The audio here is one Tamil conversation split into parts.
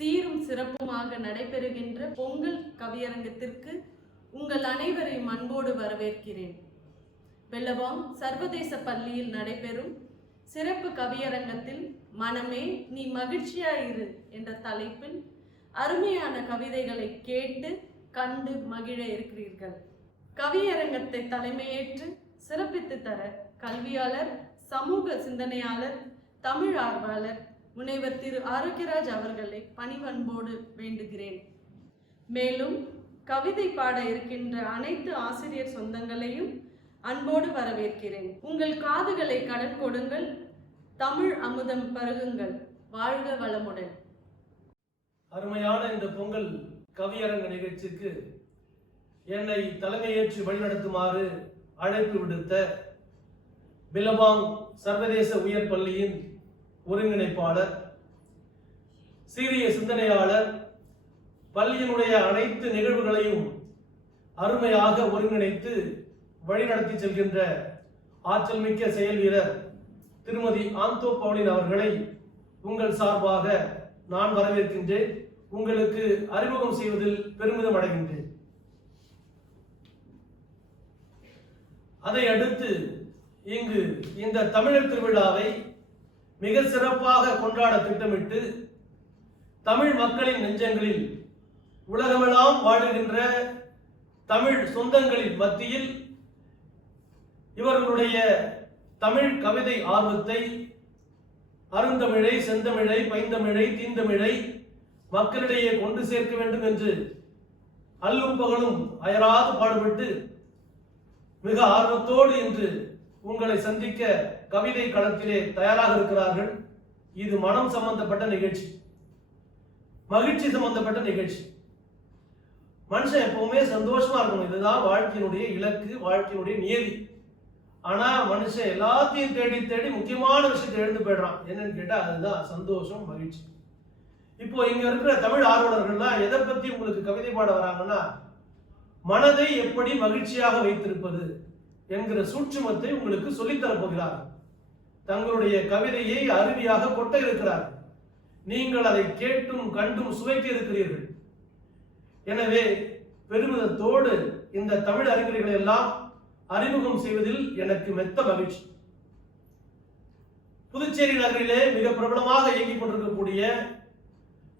சீரும் சிறப்புமாக நடைபெறுகின்ற பொங்கல் கவியரங்கத்திற்கு உங்கள் அனைவரையும் அன்போடு வரவேற்கிறேன். வெள்ளவாம் சர்வதேச பள்ளியில் நடைபெறும் சிறப்பு கவியரங்கத்தில் மனமே நீ மகிழ்ச்சியாயிரு என்ற தலைப்பில் அருமையான கவிதைகளை கேட்டு கண்டு மகிழ இருக்கிறீர்கள். கவியரங்கத்தை தலைமையேற்று சிறப்பித்து தர கல்வியாளர், சமூக சிந்தனையாளர், தமிழ் ஆர்வலர் முனைவர் திரு ஆரோக்கியராஜ் அவர்களை பணிவன்போடு வேண்டுகிறேன். மேலும் கவிதை பாட இருக்கின்ற அனைத்து ஆசிரியர் சொந்தங்களையும் அன்போடு வரவேற்கிறேன். உங்கள் காதுகளை கடன் கொடுங்கள், தமிழ் அமுதம் பருகுங்கள். வாழ்க வளமுடன். அருமையான இந்த பொங்கல் கவியரங்க நிகழ்ச்சிக்கு என்னை தலைமையேற்று வழிநடத்துமாறு அழைப்பு விடுத்த பில்லபாங் சர்வதேச உயர் பள்ளியின் ஒருங்கிணைப்பாளர், சீரிய சிந்தனையாளர், பள்ளியினுடைய அனைத்து நிகழ்வுகளையும் அருமையாக ஒருங்கிணைத்து வழிநடத்தி செல்கின்ற ஆற்றல் மிக்க செயல் வீரர் திருமதி ஆந்தோ பவுலின் அவர்களை உங்கள் சார்பாக நான் வரவேற்கின்றேன். உங்களுக்கு அறிமுகம் செய்வதில் பெருமிதம் அடைகின்றேன். அதை அடுத்து இங்கு இந்த தமிழர் திருவிழாவை மிக சிறப்பாக கொண்டாட திட்டமிட்டு தமிழ் மக்களின் நெஞ்சங்களில் உலகமெல்லாம் வாழுகின்ற தமிழ் சொந்தங்களின் மத்தியில் இவர்களுடைய தமிழ் கவிதை ஆர்வத்தை, அருந்தமிழை, செந்தமிழை, பைந்தமிழை, தீந்தமிழை மக்களிடையே கொண்டு சேர்க்க வேண்டும் என்று அல்லும் பகலும் அயராது பாடுபட்டு மிக ஆர்வத்தோடு இன்று உங்களை சந்திக்க கவிதை களத்திலே தயாராக இருக்கிறார்கள். இது மனம் சம்பந்தப்பட்ட நிகழ்ச்சி, மகிழ்ச்சி சம்பந்தப்பட்ட நிகழ்ச்சி. மனுஷன் எப்பவுமே சந்தோஷமா இருக்கணும், இதுதான் வாழ்க்கையினுடைய இலக்கு, வாழ்க்கையினுடைய நியதி. ஆனா மனுஷன் எல்லாத்தையும் தேடி தேடி முக்கியமான விஷயத்தை எழுந்து போயிடுறான். என்னன்னு கேட்டா அதுதான் சந்தோஷம், மகிழ்ச்சி. இப்போ இங்க இருக்கிற தமிழ் ஆர்வலர்கள்லாம் எதை பத்தி உங்களுக்கு கவிதை பாட வராங்கன்னா, மனதை எப்படி மகிழ்ச்சியாக வைத்திருப்பது என்கிற சூட்சுமத்தை உங்களுக்கு சொல்லித்தரப் போகிறார்கள். தங்களுடைய கவிதையை அருவியாக கொட்ட இருக்கிறார்கள். நீங்கள் அதை கேட்டும் கண்டும் சுவைக்க இருக்கிறீர்கள். எனவே பெருமிதத்தோடு இந்த தமிழ் அறிஞர்களை எல்லாம் அறிமுகம் செய்வதில் எனக்கு மெத்த மகிழ்ச்சி. புதுச்சேரி நகரிலே மிக பிரபலமாக இயங்கிக் கொண்டிருக்கக்கூடிய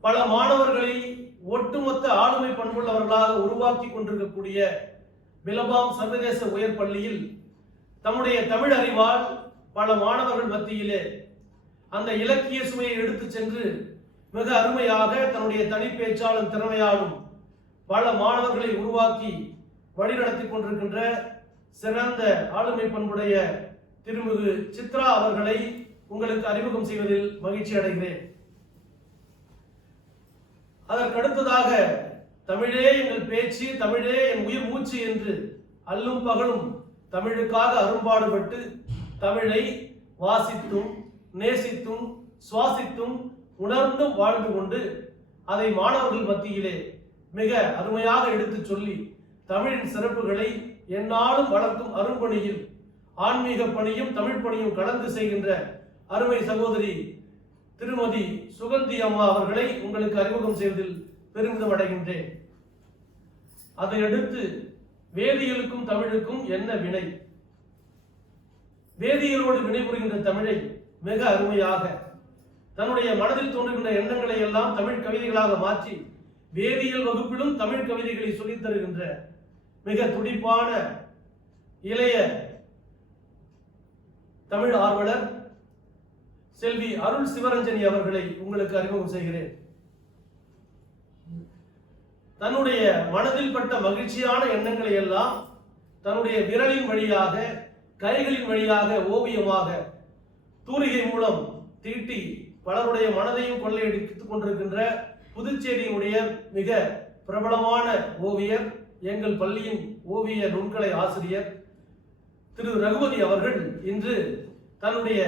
பல மாணவர்களை ஒட்டுமொத்த ஆளுமை பண்புள்ளவர்களாக உருவாக்கி கொண்டிருக்கக்கூடிய பில்லபாங் சர்வதேச உயர் பள்ளியில் தம்முடைய தமிழ் அறிவால் பல மாணவர்கள் மத்தியிலே அந்த இலக்கிய சுமையை எடுத்து சென்று மிக அருமையாக தன்னுடைய தனிப்பேச்சாலும் திறமையாலும் பல மாணவர்களை உருவாக்கி வழிநடத்தி கொண்டிருக்கின்ற சிறந்த ஆளுமை பண்புடைய திருமிகு சித்ரா அவர்களை உங்களுக்கு அறிமுகம் செய்வதில் மகிழ்ச்சி அடைகிறேன். அதற்கடுத்ததாக தமிழே எங்கள் பேச்சு, தமிழே என் உயிர் மூச்சு என்று அல்லும் பகலும் தமிழுக்காக அரும்பாடுபட்டு தமிழை வாசித்தும் நேசித்தும் சுவாசித்தும் உணர்ந்தும் வாழ்ந்து கொண்டு அதை மாணவர்கள் மத்தியிலே மிக அருமையாக எடுத்து சொல்லி தமிழின் சிறப்புகளை எந்நாளும் வளர்க்கும் அரும்பணியில் ஆன்மீக பணியும் தமிழ் பணியும் கலந்து செய்கின்ற அருமை சகோதரி திருமதி சுகந்தி அம்மா அவர்களை உங்களுக்கு அறிமுகம் செய்வதில் பெருமிதம் அடைகின்றேன். அதையடுத்து வேதியியலுக்கும் தமிழுக்கும் என்ன வினை, வேதியியலோடு வினைபுரிகின்ற தமிழை மிக அருமையாக தன்னுடைய மனதில் தோன்றுகின்ற எண்ணங்களை எல்லாம் தமிழ் கவிதைகளாக மாற்றி வேதியியல் வகுப்பிலும் தமிழ் கவிதைகளை சொல்லித் தருகின்ற மிக துடிப்பான இளைய தமிழ் ஆர்வலர் செல்வி அருள் சிவரஞ்சனி அவர்களை உங்களுக்கு அறிமுகம் செய்கிறேன். தன்னுடைய மனதில் பட்ட மகிழ்ச்சியான எண்ணங்களை எல்லாம் தன்னுடைய விரலின் வழியாக, கைகளின் வழியாக ஓவியமாக தூரிகை மூலம் தீட்டி பலருடைய மனதையும் கொள்ளையடித்துக் கொண்டிருக்கின்ற புதுச்சேரியினுடைய மிக பிரபலமான ஓவியர், எங்கள் பள்ளியின் ஓவிய நுண்கலை ஆசிரியர் திரு ரகுபதி அவர்கள் இன்று தன்னுடைய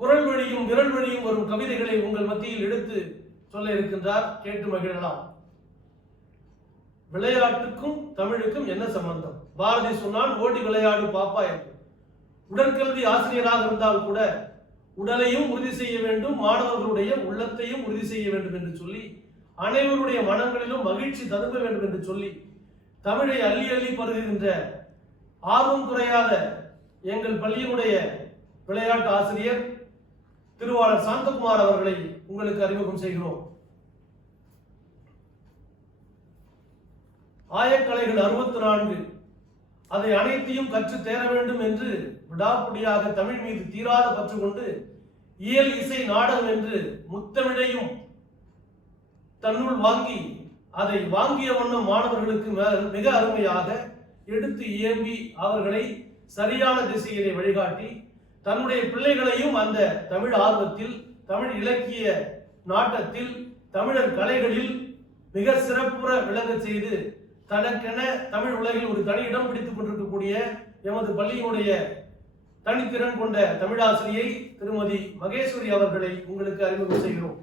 குரல் வழியும் விரல் வழியும் வரும் கவிதைகளை உங்கள் மத்தியில் எடுத்து சொல்ல இருக்கின்றார். கேட்டு மகிழலாம். விளையாட்டுக்கும் தமிழுக்கும் என்ன சம்பந்தம்? பாரதி சொன்னான், ஓடி விளையாடு பாப்பா என்று. உடற்கல்வி ஆசிரியராக இருந்தால் கூட உடலையும் உறுதி செய்ய வேண்டும், மாணவர்களுடைய உள்ளத்தையும் உறுதி செய்ய வேண்டும் என்று சொல்லி, அனைவருடைய மனங்களிலும் மகிழ்ச்சி ததும்ப வேண்டும் என்று சொல்லி, தமிழை அள்ளி அள்ளி பருகுகின்ற ஆர்வம் குறையாத எங்கள் பள்ளியினுடைய விளையாட்டு ஆசிரியர் திருவாளர் சாந்தகுமார் அவர்களை உங்களுக்கு அறிமுகம் செய்கிறோம். ஆயக்கலைகள் 64, அதை அனைத்தையும் கற்று தேர வேண்டும் என்று விடாப்பிடியாக தமிழ் மீது தீராத பற்று கொண்டு இயல் இசை நாடகம் என்று முத்தமிழையும் தன்னுள் வாங்கி அதை வாங்கிய வண்ணம் மாணவர்களுக்கு மிக அருமையாக எடுத்து இயம்பி அவர்களை சரியான திசையிலே வழிகாட்டி தன்னுடைய பிள்ளைகளையும் அந்த தமிழ் ஆர்வத்தில், தமிழ் இலக்கிய நாட்டத்தில், தமிழர் கலைகளில் மிக சிறப்புற விளங்க செய்து தனக்கென தமிழ் உலகில் ஒரு தனி இடம் பிடித்துக் கொண்டிருக்கக்கூடிய எமது பள்ளியினுடைய தனித்திறன் கொண்ட தமிழாசிரியை திருமதி மகேஸ்வரி அவர்களை உங்களுக்கு அறிமுகம் செய்கிறோம்.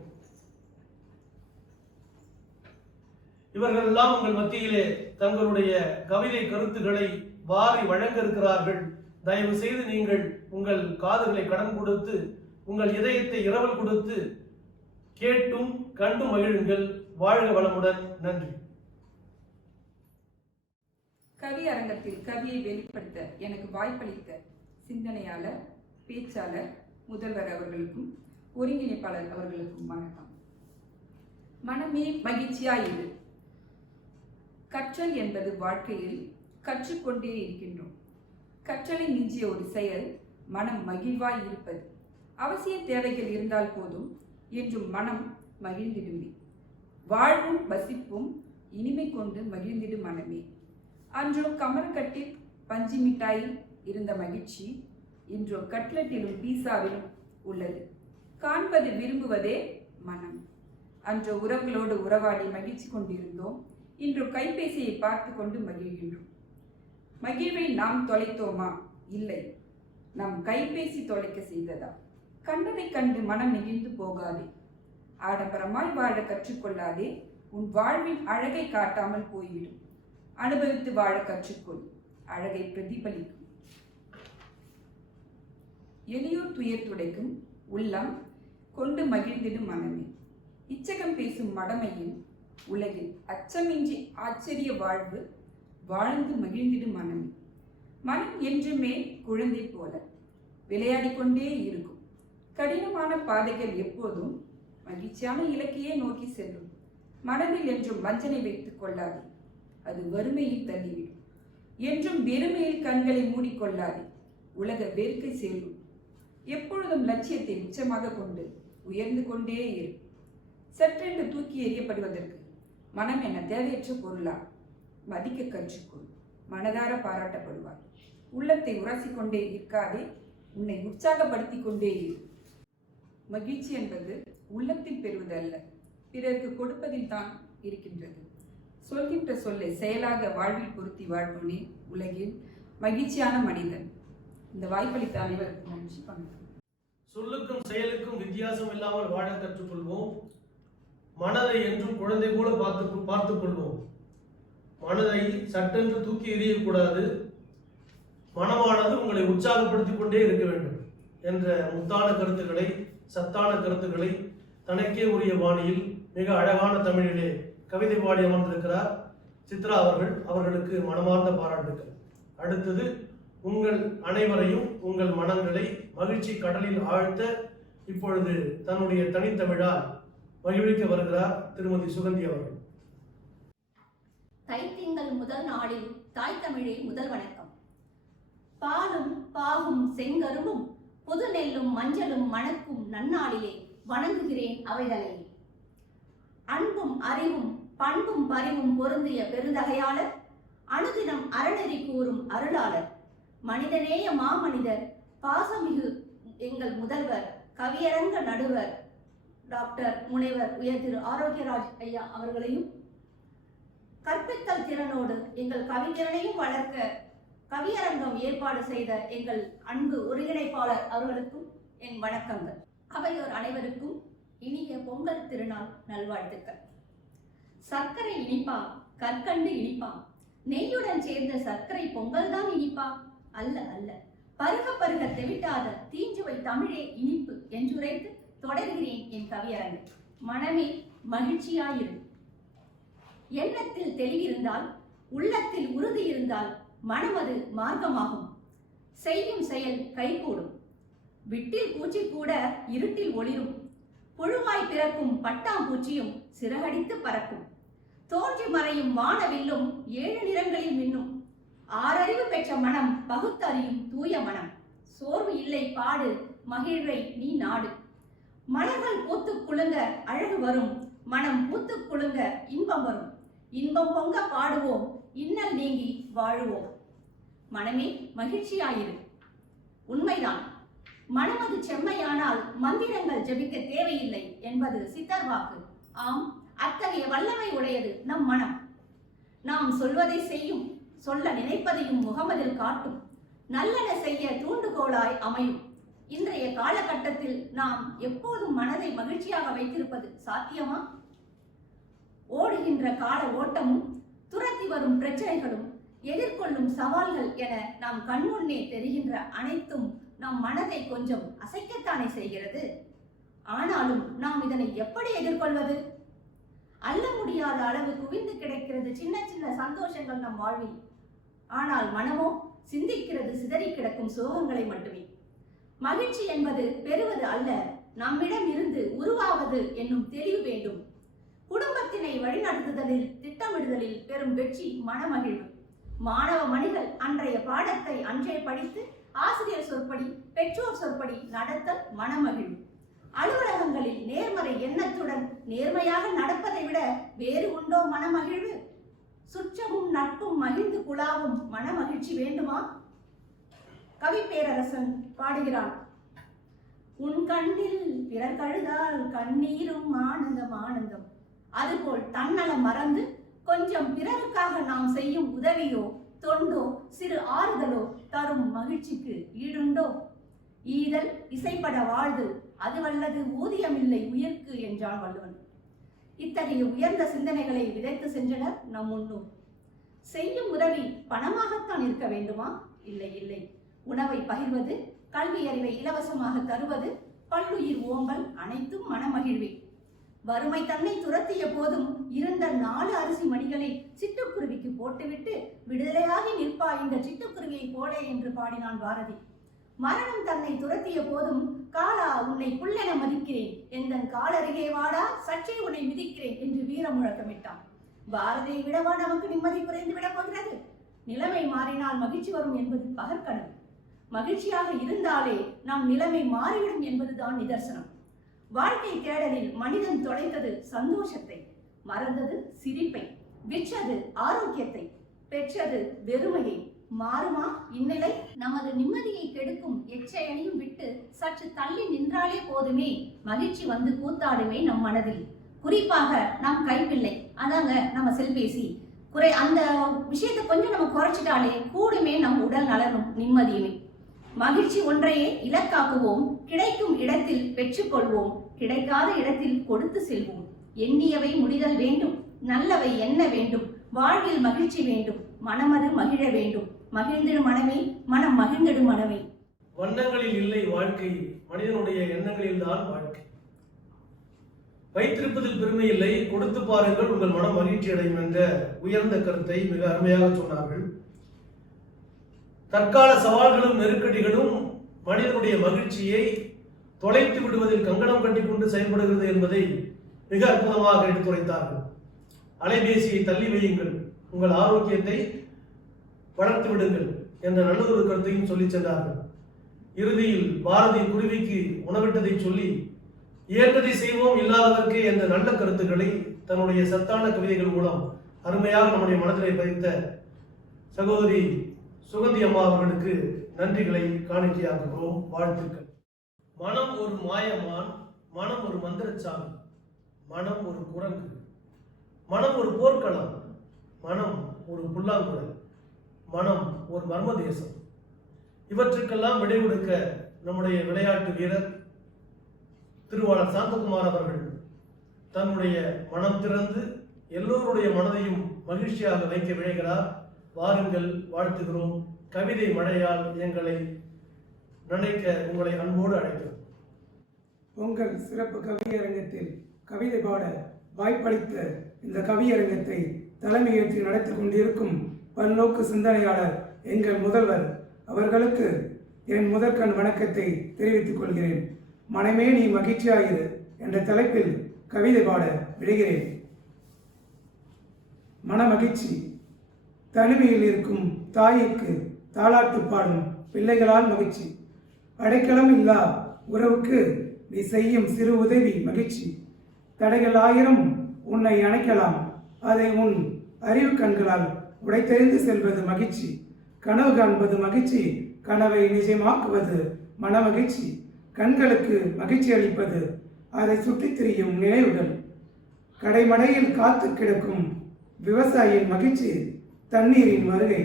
இவர்கள் எல்லாம் உங்கள் மத்தியிலே தங்களுடைய கவிதை கருத்துக்களை வாரி வழங்க இருக்கிறார்கள். தயவு செய்து நீங்கள் உங்கள் காதுகளை கடன் கொடுத்து, உங்கள் இதயத்தை இரவல் கொடுத்து கேட்டும் கண்டு மகிழுங்கள். வாழ்க வளமுடன். நன்றி. கவி அரங்கத்தில் கவியை வெளிப்படுத்த எனக்கு வாய்ப்பளித்த சிந்தனையாளர், பேச்சாளர், முதல்வர் அவர்களுக்கும் ஒருங்கிணைப்பாளர் அவர்களுக்கும் வணக்கம். மனமே மகிழ்ச்சியாயிரு. கற்றல் என்பது வாழ்க்கையில் கற்றுக்கொண்டே இருக்கின்றோம். கற்றலை மிஞ்சிய ஒரு செயல் மனம் மகிழ்வாய் இருப்பது. அவசிய தேவைகள் இருந்தால் போதும் என்றும் மனம் மகிழ்ந்திடுமே. வாழ்வும் வசிப்பும் இனிமை கொண்டு மகிழ்ந்திடும் மனமே. அன்றோ கமர்கட்டில் பஞ்சு மிட்டாயில் இருந்த மகிழ்ச்சி இன்றோ கட்லெட்டிலும் பீஸாவிலும் உள்ளது. காண்பது விரும்புவதே மனம். அன்றோ உறவுகளோடு உறவாடி மகிழ்ச்சி கொண்டிருந்தோம். இன்று கைபேசியை பார்த்து கொண்டு மகிழ்கின்றோம். மகிழ்வை நாம் தொலைத்தோமா? இல்லை, நம் கைபேசி தொலைக்க செய்ததா? கண்டதை கண்டு மனம் நெகிழ்ந்து போகாதே. ஆடம்பரமாய் வாழ கற்றுக்கொள்ளாதே. உன் வாழ்வின் அழகை காட்டாமல் போய்விடும். அனுபவித்து வாழ கற்றுக்கொள். அழகை பிரதிபலிக்கும். எளியோர் துயர் துடைக்கும் உள்ளம் கொண்டு மகிழ்ந்திடும் மனமே. இச்சகம் பேசும் மடமையில் உலகில் அச்சமின்றி ஆச்சரிய வாழ்வு வாழ்ந்து மகிழ்ந்திடும் மனமே. மனம் என்றுமே குழந்தை போல விளையாடிக்கொண்டே இருக்கும். கடினமான பாதைகள் எப்போதும் மகிழ்ச்சியான இலக்கையே நோக்கி செல்லும். மனதில் என்றும் வஞ்சனை வைத்துக் கொள்ளாதே. அது வறுமையில் தள்ளிவிடும். என்றும் வெறுமையில் கண்களை மூடிக்கொள்ளாதே. உலக வேர்க்கை செல்லும். எப்பொழுதும் லட்சியத்தை உச்சமாக கொண்டு உயர்ந்து கொண்டே இரு. சற்றென்று தூக்கி எறியப்படுவதற்கு மனம் என்ன தேவையற்ற பொருளா? மதிக்க கற்றுக்கொள். மனதார பாராட்டப்படுவார். உள்ளத்தை உரசிக்கொண்டே இருக்காதே. உன்னை உற்சாகப்படுத்தி கொண்டே இரு. மகிழ்ச்சி என்பது உள்ளத்தில் பெறுவது அல்ல, பிறருக்கு கொடுப்பதில் தான் இருக்கின்றது. சொல்கின்ற சொல்லை செயலாக வாழ்வில் பொருத்தி வாழ்வோனே உலகில் மகிழ்ச்சியான மனிதன். இந்த வாய்ப்பளித்த அனைவருக்கும் நன்றி. வணக்கம். சொல்லுக்கும் செயலுக்கும் வித்தியாசம் இல்லாமல் வாழ கற்றுக்கொள்வோம். மனதை என்றும் குழந்தை போல பார்த்துக் கொள்வோம். மனதை சட்டென்று தூக்கி எறியக்கூடாது. மனமானது உங்களை உற்சாகப்படுத்திக் கொண்டே இருக்க வேண்டும் என்ற முத்தான கருத்துக்களை, சத்தான கருத்துக்களை தனக்கே உரிய பாணியில் மிக அழகான தமிழிலே கவிதை பாடி அமர்ந்திருக்கிறார் சித்ரா அவர்கள். அவர்களுக்கு மனமார்ந்த பாராட்டுக்கள். அடுத்தது உங்கள் அனைவரையும் உங்கள் மனங்களை மகிழ்ச்சி கடலில் ஆழ்த்த இப்பொழுது தன்னுடைய தனித்தமிழால் மகிழ்விக்க வருகிறார் திருமதி சுகந்தி அவர்கள். தைத்திங்கள் முதல் நாளில் தாய் தமிழே முதல் வணக்கம். பாலும் பாகும் செங்கரும்பும் புது நெல்லும் மஞ்சளும் மணக்கும் நன்னாளிலே வணங்குகிறேன் அவைதலை. அன்பும் அறிவும் பண்பும் பரிவும் பொருந்திய பெருந்தகையாளர், அனுதினம் அறநெறி கூறும் அருளாளர், மனிதநேய மாமனிதர், பாசமிகு எங்கள் முதல்வர், கவியரங்க நடுவர் டாக்டர் முனைவர் உயர் திரு ஆரோக்கியராஜ் ஐயா அவர்களையும், கற்பித்தல் திறனோடு எங்கள் கவித்திறனையும் வளர்க்க கவியரங்கம் ஏற்பாடு செய்த எங்கள் அன்பு ஒருங்கிணைப்பாளர் அவர்களுக்கும் என் வணக்கங்கள். அவையோர் அனைவருக்கும் இனிய பொங்கல் திருநாள் நல்வாழ்த்துக்கள். சர்க்கரை இனிப்பா, கற்கண்டு இனிப்பா, நெய்யுடன் சேர்ந்த சர்க்கரை பொங்கல் தான் இனிப்பா? அல்ல அல்ல, பருக பருக தெவிட்டாத தீஞ்சுவை தமிழே இனிப்பு என்றுரைத்து தொடர்கிறேன் என் கவியரங்கு. மனமே மகிழ்ச்சியாயிரு. எண்ணத்தில் தெளிவிருந்தால், உள்ளத்தில் உறுதி இருந்தால் மனமது மார்க்கமாகும். செய்யும் செயல் கைகூடும். விட்டில் பூச்சி கூட இருட்டில் ஒளிரும். புழுவாய் பிறக்கும் பட்டாம்பூச்சியும் சிறகடித்து பறக்கும். தோன்றி மறையும் வானவில்லும் 7 நிறங்களில் மின்னும். 6 அறிவு பெற்ற மனம் பகுத்தறியும் தூய மனம். சோர்வு இல்லை பாடு, மகிழ்வை நீ நாடு. மலர்கள் பூத்து குலுங்க அழகு வரும். மனம் பூத்து குலுங்க இன்பம் வரும். இன்பம் பொங்க பாடுவோம், இன்னல் நீங்கி வாழுவோம். மனமே மகிழ்ச்சியாயிரு. உண்மைதான். மனமது செம்மையானால் மந்திரங்கள் ஜபிக்க தேவையில்லை என்பது சித்தர் வாக்கு. ஆம், அத்தகைய வல்லமை உடையது நம் மனம். நாம் சொல்வதை செய்யும், சொல்ல நினைப்பதையும் முகமதில் காட்டும். நல்லன செய்ய தூண்டுகோலாய் அமையும். இன்றைய காலகட்டத்தில் நாம் எப்போதும் மனதை மகிழ்ச்சியாக வைத்திருப்பது சாத்தியமா? ஓடுகின்ற கால ஓட்டமும், துரத்தி வரும் பிரச்சனைகளும், எதிர்கொள்ளும் சவால்கள் என நாம் கண்முன்னே தெரிகின்ற அனைத்தும் நம் மனதை கொஞ்சம் அசைக்கத்தானே செய்கிறது. ஆனாலும் நாம் இதனை எப்படி எதிர்கொள்வது? அள்ள முடியாத அளவு குவிந்து கிடைக்கிறது சின்ன சின்ன சந்தோஷங்கள் நம் வாழ்வில். ஆனால் மனமோ சிந்திக்கிறது சிதறி கிடக்கும் சோகங்களை மட்டுமே. மகிழ்ச்சி என்பது பெறுவது அல்ல, நம்மிடம் இருந்து உருவாவது என்னும் தெளிவு வேண்டும். குடும்பத்தினை வழிநடத்துதலில், திட்டமிடுதலில் பெறும் வெற்றி மனமகிழ்வு. மாணவ மணிகள் அன்றைய பாடத்தை அன்றே படித்து ஆசிரியர் சொற்படி, பெற்றோர் சொற்படி நடத்தல் மனமகிழ்வு. அலுவலகங்களில் நேர்மறை எண்ணத்துடன் நேர்மையாக நடப்பதை விட வேறு உண்டோ மனமகிழ்வு? சுற்றமும் நட்பும் மகிழ்ந்து குழாவும் மனமகிழ்ச்சி வேண்டுமா? கவி பேரரசன் பாடுகிறான். உன் கண்ணில் பிறர் கழுதால் கண்ணீரும் ஆனந்தம் ஆனந்தம். அதுபோல் தன்னலம் மறந்து கொஞ்சம் பிறருக்காக நாம் செய்யும் உதவியோ தொண்டோ சிறு ஆறுதலோ தரும் மகிழ்ச்சிக்கு ஈடுண்டோ? ஈதல் இசைப்பட வாழ்து, அது வல்லது ஊதியமில்லை உயிர்க்கு என்றான் வள்ளுவன். இத்தகைய உயர்ந்த சிந்தனைகளை விதைத்து சென்றனர் நம் முன்னோர். செய்யும் உதவி பணமாகத்தான் இருக்க வேண்டுமா? இல்லை இல்லை. உணவை பகிர்வது, கல்வி அறிவை இலவசமாக தருவது, பல்லுயிர் ஓம்பல் அனைத்தும் மனமகிழ்வே. வறுமை தன்னை துரத்திய போதும் இருந்த 4 அரிசி மணிகளை சிட்டுக்குருவிக்கு போட்டுவிட்டு விடுதலையாகி நிற்பா இந்த சிட்டுக்குருவியை போலே என்று பாடினான் பாரதி. மரணம் தன்னை துரத்திய போதும் காலா உன்னை புல்லென மதிக்கிறேன், எந்தன் காலருகே வாடா சற்றே உன்னை மிதிக்கிறேன் என்று வீர முழக்கமிட்டான். பாரதியை விடவா நமக்கு நிம்மதி குறைந்து விட போகிறது? நிலைமை மாறினால் மகிழ்ச்சி வரும் என்பது பகற்கனவு. மகிழ்ச்சியாக இருந்தாலே நம் நிலைமை மாறிவிடும் என்பதுதான் நிதர்சனம். வாழ்க்கை தேடலில் மனிதன் தொலைத்தது சந்தோஷத்தை, மறந்தது சிரிப்பை, விற்றது ஆரோக்கியத்தை, பெற்றது வெறுமையை. மாறுமா இந்நிலை? நமது நிம்மதியை கெடுக்கும் எச்செயலையும் விட்டு சற்று தள்ளி நின்றாலே போதுமே மகிழ்ச்சி வந்து கூத்தாடுமே நம் மனதில். குறிப்பாக நம் கைப்பிள்ளை, அதாங்க நம்ம செல்பேசி அந்த விஷயத்தை கொஞ்சம் நம்ம குறைச்சிட்டாலே கூடுமே நம் உடல் நலனும் நிம்மதியுமே. மகிழ்ச்சி ஒன்றையே இலக்காக்குவோம், கிடைக்கும் இடத்தில் பெற்றுக்கொள்வோம், கிடைக்காத இடத்தில் கொடுத்து செல்வோம். எண்ணியவை முடிதல் வேண்டும், நல்லவை எண்ண வேண்டும், வாழ்வில் மகிழ்ச்சி வேண்டும், மனமது மகிழ வேண்டும். மகிழ்ந்திடும் மனமே, மனம் மகிழ்ந்திடும் மனமே. வண்ணங்களில் இல்லை வாழ்க்கை, மனிதனுடைய எண்ணங்களில் தான் வாழ்க்கை. வைத்திருப்பதில் பெருமை இல்லை, கொடுத்து பாருங்கள் உங்கள் மனம் மகிழ்ச்சி அடையும் என்ற உயர்ந்த கருத்தை மிக அருமையாக சொன்னார்கள். தற்கால சவால்களும் நெருக்கடிகளும் மனிதனுடைய மகிழ்ச்சியை தொலைத்து விடுவதில் கங்கணம் கட்டி கொண்டு செயல்படுகிறது என்பதை மிக அற்புதமாக எடுத்துரைத்தார்கள். அலைபேசியை தள்ளி வையுங்கள், உங்கள் ஆரோக்கியத்தை வளர்த்து விடுங்கள் என்ற நல்லதொரு கருத்தையும் சொல்லி சென்றார்கள். இறுதியில் பாரதி குருவிக்கு உணவிட்டதை சொல்லி இயன்றதை செய்வோம் இல்லாததற்கு என்ற நல்ல கருத்துக்களை தன்னுடைய சத்தான கவிதைகள் மூலம் அருமையாக நம்முடைய மனதிலே பதித்த சகோதரி சுகந்தி அம்மா அவர்களுக்கு நன்றிகளை காணிக்கையாக்குகிறோம். வாழ்த்துக்கள். மனம் ஒரு மாயமான், மனம் ஒரு மந்திரச்சாமி, மனம் ஒரு குரங்கு, மனம் ஒரு போர்க்களம், மனம் ஒரு புல்லாங்குழல், மனம் ஒரு மர்ம தேசம். இவற்றுக்கெல்லாம் விடை கொடுக்க நம்முடைய விளையாட்டு வீரர் திருவாளர் சாந்தகுமார் அவர்கள் தன்னுடைய மனம் திறந்து எல்லோருடைய மனதையும் மகிழ்ச்சியாக வைக்க விழைகிறார். வாருங்கள், வாழ்த்துகிறோம். கவிதை மழையால் எங்களை நினைக்க உங்களை அன்போடு அழைக்கிறோம். பொங்கல் சிறப்பு கவியரங்கத்தில் கவிதை பாட வாய்ப்பளித்த இந்த கவியரங்கத்தை தலைமையேற்று நடத்தி கொண்டிருக்கும் பல்நோக்கு சிந்தனையாளர் எங்கள் முதல்வர் அவர்களுக்கு என் முதற்கண் வணக்கத்தை தெரிவித்துக் கொள்கிறேன். மனமே நீ மகிழ்ச்சியாயிரு என்ற தலைப்பில் கவிதை பாட விடுகிறேன். மனமகிழ்ச்சி. தனிமையில் இருக்கும் தாய்க்கு தாலாட்டு பாடும் பிள்ளைகளால் மகிழ்ச்சி. அடைக்கலம் இல்லா உறவுக்கு நீ செய்யும் சிறு உதவி மகிழ்ச்சி. தடைகள் 1000 உன்னை அணைக்கலாம், அதை உன் அறிவு கண்களால் உடைத்தெறிந்து செல்வது மகிழ்ச்சி. கனவு காண்பது மகிழ்ச்சி, கனவை நிஜமாக்குவது மனமகிழ்ச்சி. கண்களுக்கு மகிழ்ச்சி அளிப்பது அதை சுற்றித் திரியும் நினைவுகள். கடைமடையில் காத்து கிடக்கும் விவசாயியின் மகிழ்ச்சி தண்ணீரின் வருகை.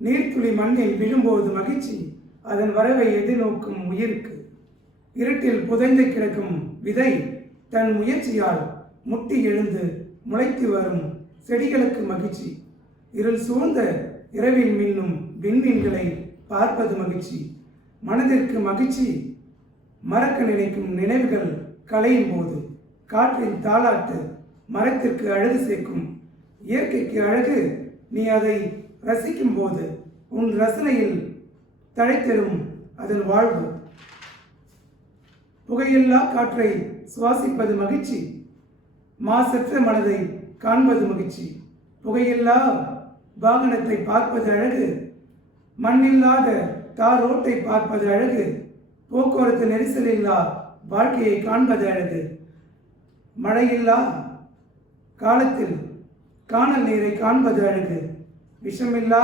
நீர்த்துளி மண்ணில் விழும்போது மகிழ்ச்சி, அதன் வரவை எதிர்நோக்கும் உயிருக்கு. இருட்டில் புதைந்து கிடக்கும் விதை தன் முயற்சியால் முட்டி எழுந்து முளைத்து வரும் செடிகளுக்கு மகிழ்ச்சி. இருள் சூழ்ந்த இரவில் மின்னும் விண்மீன்களை பார்ப்பது மகிழ்ச்சி. மனதிற்கு மகிழ்ச்சி, மறக்க நினைக்கும் நினைவுகள் கலையும் போது. காற்றின் தாலாட்டு மரத்திற்கு அழகு சேர்க்கும். இயற்கைக்கு அழகு, நீ அதை ரசிக்கும் போது உன் ரசனையில் தழைத்தெறும் அதன் வாழ்வு. புகையில்லா காற்றை சுவாசிப்பது மகிழ்ச்சி, மாசற்ற மனதை காண்பது மகிழ்ச்சி. புகையில்லா வாகனத்தை பார்ப்பது அழகு, மண்ணில்லாத தார் ரோட்டை பார்ப்பது அழகு. போக்குவரத்து நெரிசல் இல்லா வாழ்க்கையை காண்பது அழகு. மழையில்லா காலத்தில் காணல் நீரை காண்பது அழகு. விஷமில்லா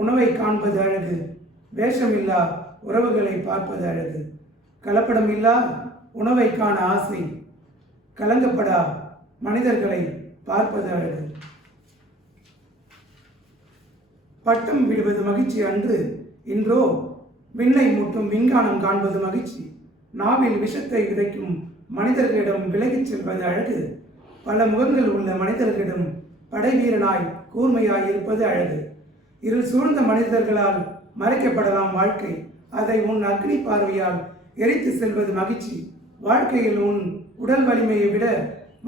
உணவை காண்பது அழகு. வேஷமில்லா உறவுகளை பார்ப்பது அழகு. கலப்படம் இல்லா உணவை காண ஆசை. கலங்கப்படா மனிதர்களை பார்ப்பது அழகு. பட்டம் விடுவது மகிழ்ச்சி அன்று, இன்றோ விண்ணை முட்டும் விஞ்ஞானம் காண்பது மகிழ்ச்சி. நாவில் விஷத்தை விதைக்கும் மனிதர்களிடம் விலகிச் செல்வது அழகு. பல முகங்கள் உள்ள மனிதர்களிடம் படை வீரனாய் கூர்மையாய் இருப்பது அழகு. இருள் சூழ்ந்த மனிதர்களால் மறைக்கப்படலாம் வாழ்க்கை, அதை உன் அக்னி பார்வையால் எரித்து செல்வது மகிழ்ச்சி. வாழ்க்கையில் உன் உடல் வலிமையை விட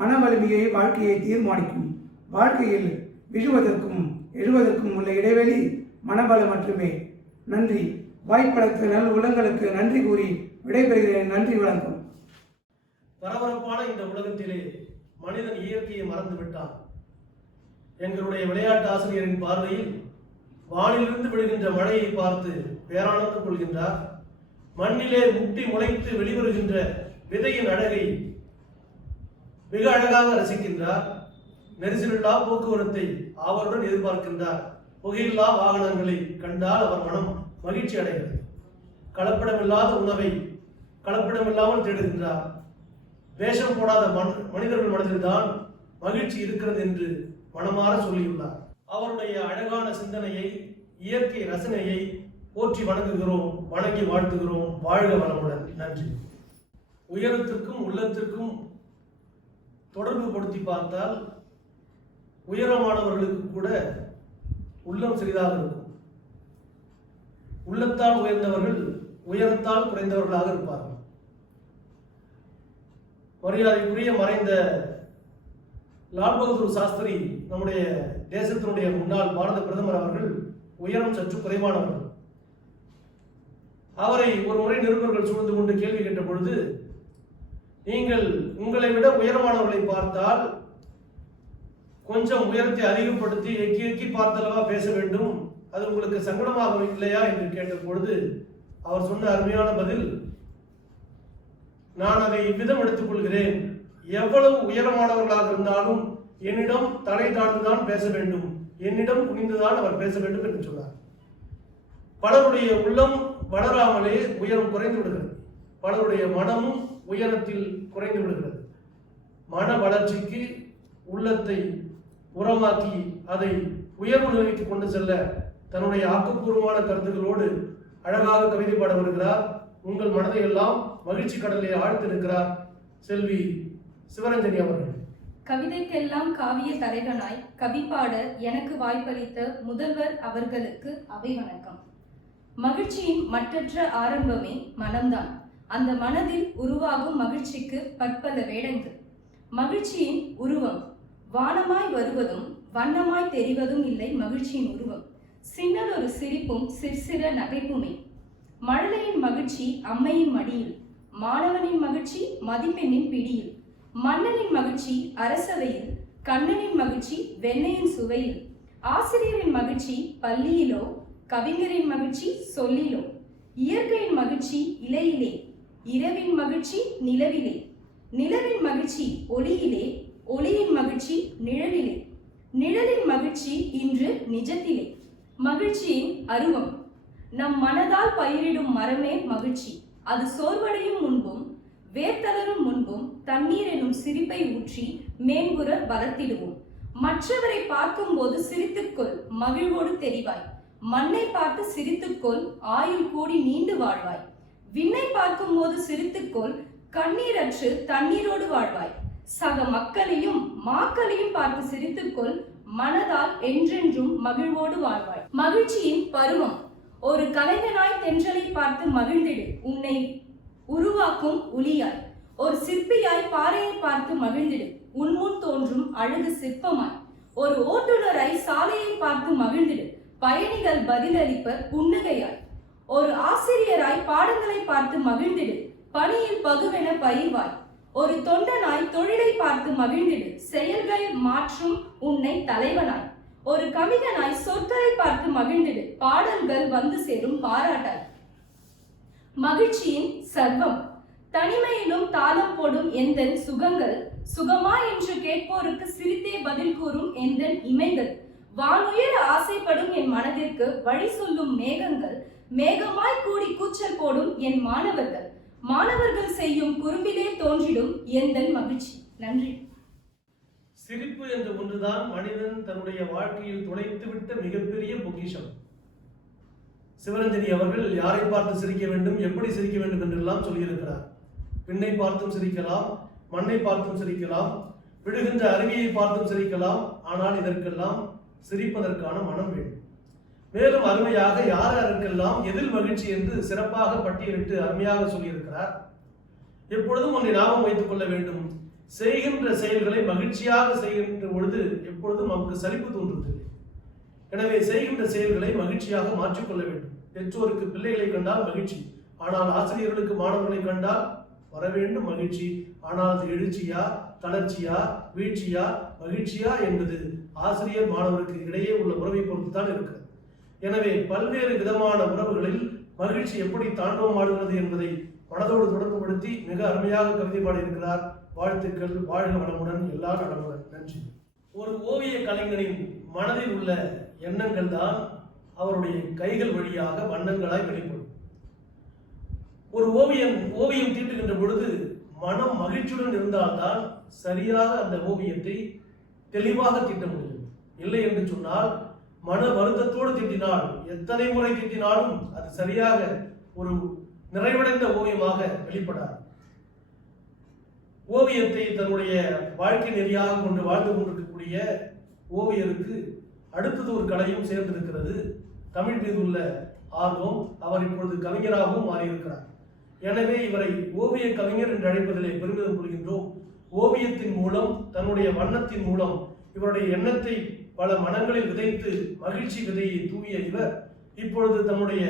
மன வலிமையை வாழ்க்கையை தீர்மானிக்கும். வாழ்க்கையில் விழுவதற்கும் எழுவதற்கும் உள்ள இடைவெளி மனபலம் மட்டுமே. நன்றி. வாய்ப்பளித்த நல் உள்ளங்களுக்கு நன்றி கூறி விடைபெறுகிறேன். நன்றி, வணக்கம். பரபரப்பான இந்த உலகத்திலே மனிதன் இயற்கையை மறந்து விட்டான். எங்களுடைய விளையாட்டு ஆசிரியரின் பார்வையில் வானிலிருந்து விழுகின்ற மழையை பார்த்து பேரானந்தம் கொள்கின்றார். மண்ணிலே முட்டி முளைத்து வெளிவருகின்ற விதையின் அழகை மிக அழகாக ரசிக்கின்றார். நெரிசலில்லா போக்குவரத்தை அவருடன் எதிர்பார்க்கின்றார். புகையில்லா வாகனங்களை கண்டால் அவர் மனம் மகிழ்ச்சி அடைகிறது. கலப்படமில்லாத உணவை கலப்படமில்லாமல் தேடுகின்றார். வேஷம் போடாத மனிதர்கள் மனதில் தான் மகிழ்ச்சி இருக்கிறது என்று மனமாற சொல்லியுள்ளார். அவருடைய அழகான சிந்தனையை, இயற்கை ரசனையை போற்றி வணங்குகிறோம், வணங்கி வாழ்த்துகிறோம். வாழ்க வளமுடன். நன்றி. உயரத்திற்கும் உள்ளத்திற்கும் தொடர்பு படுத்தி பார்த்தால் உயரமானவர்களுக்கு கூட உள்ளம் சிறிதாக இருக்கும். உள்ளத்தால் உயர்ந்தவர்கள் உயரத்தால் குறைந்தவர்களாக இருப்பார்கள். மரியாதைக்குரிய மறைந்த லால் பகதூர் சாஸ்திரி, நம்முடைய தேசத்தினுடைய முன்னாள் பாரத பிரதமர் அவர்கள் உயரம் சற்று குறைவானவர்கள். அவரை ஒரு முறை நிருபர்கள் சூழ்ந்து கொண்டு கேள்வி கேட்ட பொழுது, நீங்கள் உங்களை விட உயரமானவர்களை பார்த்தால் கொஞ்சம் உயரத்தை அதிகப்படுத்தி எக்கி எக்கி பார்த்தளவா பேச வேண்டும், அது உங்களுக்கு சங்கடமாக இல்லையா என்று கேட்ட பொழுது அவர் சொன்ன அருமையான பதில், நான் அதை இவ்விதம் எடுத்துக் கொள்கிறேன். எவ்வளவு உயரமானவர்களாக இருந்தாலும் என்னிடம் தலை தாழ்ந்துதான் பேச வேண்டும், என்னிடம் குனிந்துதான் அவர் பேச வேண்டும் என்று சொன்னார். பலருடைய உள்ளம் வளராமலே உயரம் குறைந்து விடுகிறது. பலருடைய மனமும் உயரத்தில் குறைந்து விடுகிறது. மன வளர்ச்சிக்கு உள்ளத்தை உரமாக்கி அதை உயர்வு நிலைக்கு கொண்டு செல்ல தன்னுடைய ஆக்கப்பூர்வமான கருத்துக்களோடு அழகாக கவிதை பாட வருகிறார். உங்கள் மனதை எல்லாம் மகிழ்ச்சி கடலிலே ஆழ்த்திருக்கிறார் செல்வி சிவரஞ்சனி அவர்கள். கவிதைக்கெல்லாம் காவிய தலைவனாய் கவி பாட எனக்கு வாய்ப்பளித்த முதல்வர் அவர்களுக்கு அவை வணக்கம். மகிழ்ச்சியின் மற்றற்ற ஆரம்பமே மனம்தான். அந்த மனதில் உருவாகும் மகிழ்ச்சிக்கு பற்பல வேடங்கள். மகிழ்ச்சியின் உருவம் வானமாய் வருவதும் வண்ணமாய் தெரிவதும் இல்லை. மகிழ்ச்சியின் உருவம் சின்னல் ஒரு சிரிப்பும் சிற்சிற நகைப்புமே. மழலையின் மகிழ்ச்சி அம்மையின் மடியில், மாணவனின் மகிழ்ச்சி மதிப்பெண்ணின் பிடியில், மன்னனின் மகிழ்ச்சி அரசவையில், கண்ணனின் மகிழ்ச்சி வெண்ணையின் சுவையில், ஆசிரியரின் மகிழ்ச்சி பள்ளியிலோ, கவிஞரின் மகிழ்ச்சி சொல்லிலோ, இயற்கையின் மகிழ்ச்சி இலையிலே, இரவின் மகிழ்ச்சி நிலவிலே, நிலவின் மகிழ்ச்சி ஒளியிலே, ஒளியின் மகிழ்ச்சி நிழலிலே, நிழலின் மகிழ்ச்சி இன்று நிஜத்திலே. மகிழ்ச்சியின் அருவம் நம் மனதால் பயிரிடும் மரமே மகிழ்ச்சி. அது சோர்வடையும் முன்பும் வேர்த்தளரும் முன்பும் தண்ணீர் எனும் சிரிப்பை ஊற்றி மேம்புற வளர்த்திடுவோம். மற்றவரை பார்க்கும் போது சிரித்துக்கொள், மகிழ்வோடு தெரிவாய். மண்ணை பார்த்து சிரித்துக்கொள், ஆயுள் கூடி நீண்டு வாழ்வாய். விண்ணை பார்க்கும் போது சிரித்துக்கொள், கண்ணீரற்று தண்ணீரோடு வாழ்வாய். சக மக்களையும் மாக்களையும் பார்த்து சிரித்துக்கொள், மனதால் என்றென்றும் மகிழ்வோடு வாழ்வாய். மகிழ்ச்சியின் பருவம் ஒரு கலைஞனாய் தென்றலை பார்த்து மகிழ்ந்திடு, உன்னை உருவாக்கும் உளியாய். ஒரு சிற்பியாய் பாறையை பார்த்து மகிழ்ந்திடு, உன்முன் தோன்றும் அழகு சிற்பமாய். ஒரு ஓட்டுநராய் சாலையை பார்த்து மகிழ்ந்திடு, பயணிகள் பதிலளிப்ப புன்னகையாய். ஒரு ஆசிரியராய் பாடங்களை பார்த்து மகிழ்ந்திடு, பணியில் பகுவென பயிர்வாய். ஒரு தொண்டனாய் தொழிலை பார்த்து மகிழ்ந்திடு, செயல்கள் மாற்றும் உன்னை தலைவனாய். ஒரு கவிஞனாய் சொற்களை பார்த்து மகிழ்ந்திடு, பாடல்கள் வந்து சேரும் பாராட்டாய். மகிழ்ச்சியின் சர்வம் தனிமையிலும் தாளம் போடும் எந்தன் சுகங்கள், சுகமா என்று கேட்போருக்கு சிரித்தே பதில் கூறும் எந்தன் இமைகள். வானுயர ஆசைப்படும் என் மனதிற்கு வழி சொல்லும் மேகங்கள், மேகமாய் கூடி கூச்சல் போடும் என் மாணவர்கள், மாணவர்கள் செய்யும் குறும்பிலே தோன்றிடும் எந்தன் மகிழ்ச்சி. நன்றி. சிரிப்பு என்ற ஒன்றுதான் மனிதன் தன்னுடைய வாழ்க்கையில் துளைத்துவிட்ட மிகப்பெரிய பொக்கிஷம். சிவரஞ்சனி அவர்கள் யாரை பார்த்து சிரிக்க வேண்டும், எப்படி சிரிக்க வேண்டும் என்றெல்லாம் சொல்லியிருக்கிறார். விண்ணை பார்த்தும் சிரிக்கலாம், மண்ணை பார்த்தும் சிரிக்கலாம், விடுகின்ற அருவியை பார்த்தும் சிரிக்கலாம். ஆனால் இதற்கெல்லாம் சிரிப்பதற்கான மனம் வேண்டும். மேலும் அருமையாக யார் யாருக்கெல்லாம் எதில் மகிழ்ச்சி என்று சிறப்பாக பட்டியலிட்டு அருமையாக சொல்லியிருக்கிறார். எப்பொழுதும் ஒன்றை ஞாபகம் வைத்துக் கொள்ள வேண்டும். செய்கின்ற செயல்களை மகிழ்ச்சியாக செய்கின்ற பொழுது எப்பொழுதும் நமக்கு சலிப்பு தோன்றுவதில்லை. எனவே செய்கின்ற செயல்களை மகிழ்ச்சியாக மாற்றிக்கொள்ள வேண்டும். பெற்றோருக்கு பிள்ளைகளை கண்டால் மகிழ்ச்சி, ஆனால் ஆசிரியர்களுக்கு மாணவர்களை கண்டால் வர வேண்டும் மகிழ்ச்சி. ஆனால் அது எழுச்சியா, தளர்ச்சியா, வீழ்ச்சியா, மகிழ்ச்சியா என்பது ஆசிரியர் மாணவருக்கு இடையே உள்ள உறவை பொறுத்துத்தான் இருக்கிறது. எனவே பல்வேறு விதமான உறவுகளில் மகிழ்ச்சி எப்படி தாண்டவமாடுகிறது என்பதை மனதோடு தொடர்புபடுத்தி மிக அருமையாக கவிதை பாடியிருக்கிறார். வாழ்த்துக்கள், வாழ்க வளமுடன், எல்லா நலமுடன். நன்றி. ஒரு ஓவிய கலைஞனின் மனதில் உள்ள எண்ணங்கள் தான் அவருடைய கைகள் வழியாக வண்ணங்களாய் வெளிப்படும். ஒரு ஓவியம் தீட்டுகின்ற பொழுது மனம் மகிழ்ச்சியுடன் இருந்தால்தான் சரியாக அந்த ஓவியத்தை தெளிவாக தீட்ட முடியும். இல்லை என்று சொன்னால் மன வருத்தத்தோடு தீட்டினால் எத்தனை முறை தீட்டினாலும் அது சரியாக ஒரு நிறைவடைந்த ஓவியமாக வெளிப்படாது. ஓவியத்தை தன்னுடைய வாழ்க்கை நெறியாக கொண்டு வாழ்ந்து கொண்டிருக்கக்கூடிய ஓவியருக்கு அடுத்தது ஒரு கலையும் சேர்ந்திருக்கிறது. தமிழ் மீது உள்ள ஆர்வம். அவர் இப்பொழுது கவிஞராகவும் மாறியிருக்கிறார். எனவே இவரை ஓவிய கவிஞர் என்று அழைப்பதிலே பெருமிதம் கொள்கின்றோம். ஓவியத்தின் மூலம், தன்னுடைய வண்ணத்தின் மூலம் இவருடைய எண்ணத்தை பல மனங்களில் விதைத்து மகிழ்ச்சி விதையை தூவிய இவர் இப்பொழுது தன்னுடைய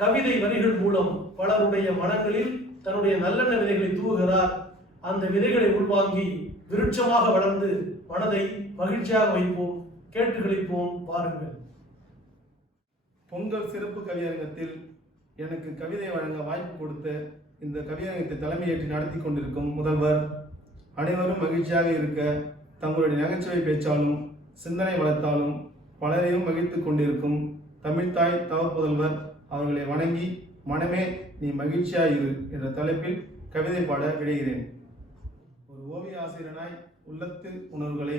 கவிதை வரிகள் மூலம் பலருடைய மனங்களில் தன்னுடைய நல்லெண்ண விதைகளை தூவுகிறார். அந்த விதைகளை உள்வாங்கி விருட்சமாக வளர்ந்து மனதை மகிழ்ச்சியாக வைப்போம், கேட்டுக்களிப்போம். வாருங்கள். பொங்கல் சிறப்பு கவியரங்கத்தில் எனக்கு கவிதை வழங்க வாய்ப்பு கொடுத்த இந்த கவியரங்கத்தை தலைமையேற்று நடத்தி கொண்டிருக்கும் முதல்வர், அனைவரும் மகிழ்ச்சியாக இருக்க தங்களுடைய நகைச்சுவை பேச்சாலும் சிந்தனை வளர்த்தாலும் பலரையும் மகிழ்த்து கொண்டிருக்கும் தமிழ்தாய் தவப்புதல்வர் அவர்களை வணங்கி, மனமே நீ மகிழ்ச்சியாயிரு என்ற தலைப்பில் கவிதை பாட விடைகிறேன். ஒரு ஓவிய ஆசிரியனாய் உள்ளத்தில் உணர்வுகளை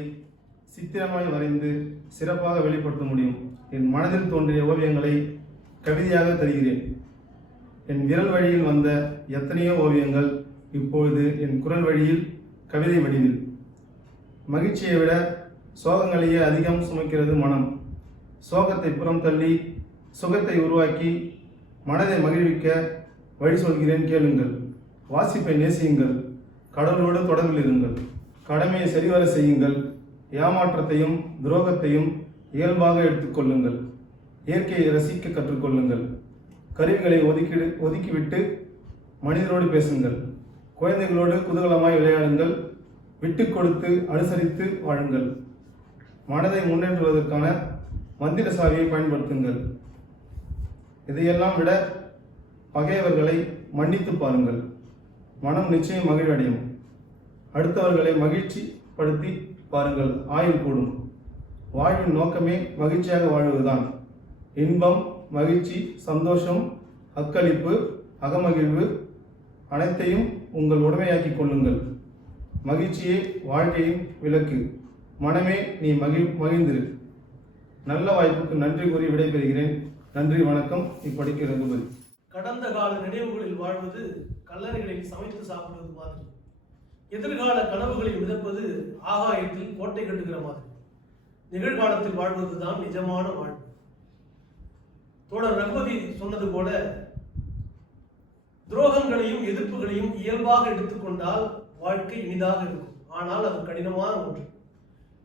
சித்திரமாய் வரைந்து சிறப்பாக வெளிப்படுத்த முடியும். என் மனதில் தோன்றிய ஓவியங்களை கவிதையாக தருகிறேன். என் விரல் வழியில் வந்த எத்தனையோ ஓவியங்கள் இப்பொழுது என் குரல் வழியில் கவிதை வடிவில். மகிழ்ச்சியை விட சோகங்களையே அதிகம் சுமக்கிறது மனம். சோகத்தை புறம் தள்ளி சுகத்தை உருவாக்கி மனதை மகிழ்விக்க வழி சொல்கிறேன் கேளுங்கள். வாசிப்பை நேசியுங்கள். கடவுளோடு தொடர்பில் இருங்கள். கடமையை சரிவர செய்யுங்கள். ஏமாற்றத்தையும் துரோகத்தையும் இயல்பாக எடுத்துக்கொள்ளுங்கள். இயற்கையை ரசிக்க கற்றுக்கொள்ளுங்கள். கருவிகளை ஒதுக்கிவிட்டு மனிதரோடு பேசுங்கள். குழந்தைகளோடு குதூகலமாய் விளையாடுங்கள். விட்டு கொடுத்து அனுசரித்து வாழுங்கள். மனதை முன்னேற்றுவதற்கான மந்திர சாவியை பயன்படுத்துங்கள். இதையெல்லாம் விட பகையவர்களை மன்னித்து பாருங்கள். மனம் நிச்சயம் மகிழ்வடையும். அடுத்தவர்களை மகிழ்ச்சி படுத்தி பாருங்கள். ஆயுள் கூடும். வாழ்வின் நோக்கமே மகிழ்ச்சியாக வாழ்வதுதான். இன்பம், மகிழ்ச்சி, சந்தோஷம், அக்களிப்பு, அகமகிழ்வு அனைத்தையும் உங்கள் உடைமையாக்கிக் கொள்ளுங்கள். மகிழ்ச்சியே வாழ்க்கையின் விளக்கு. மனமே நீ மகிழ்ந்திரு. நல்ல வாய்ப்புக்கு நன்றி கூறி விடைபெறுகிறேன். நன்றி, வணக்கம். இப்படிக்கு ரகுபதி. கடந்த கால நினைவுகளில் வாழ்வது கல்லறைகளில் சமைத்து சாப்பிடுவது மாதிரி. எதிர்கால கனவுகளை மிதப்பது ஆகாயத்தில் கோட்டை கட்டுகிற மாதிரி. நிகழ்காலத்தில் வாழ்வதுதான் நிஜமான வாழ்வு. தோழர் ரகுபதி சொன்னது போல துரோகங்களையும் எதிர்ப்புகளையும் இயல்பாக எடுத்துக்கொண்டால் வாழ்க்கை இனிதாக இருக்கும். ஆனால் அது கடினமான ஒன்று.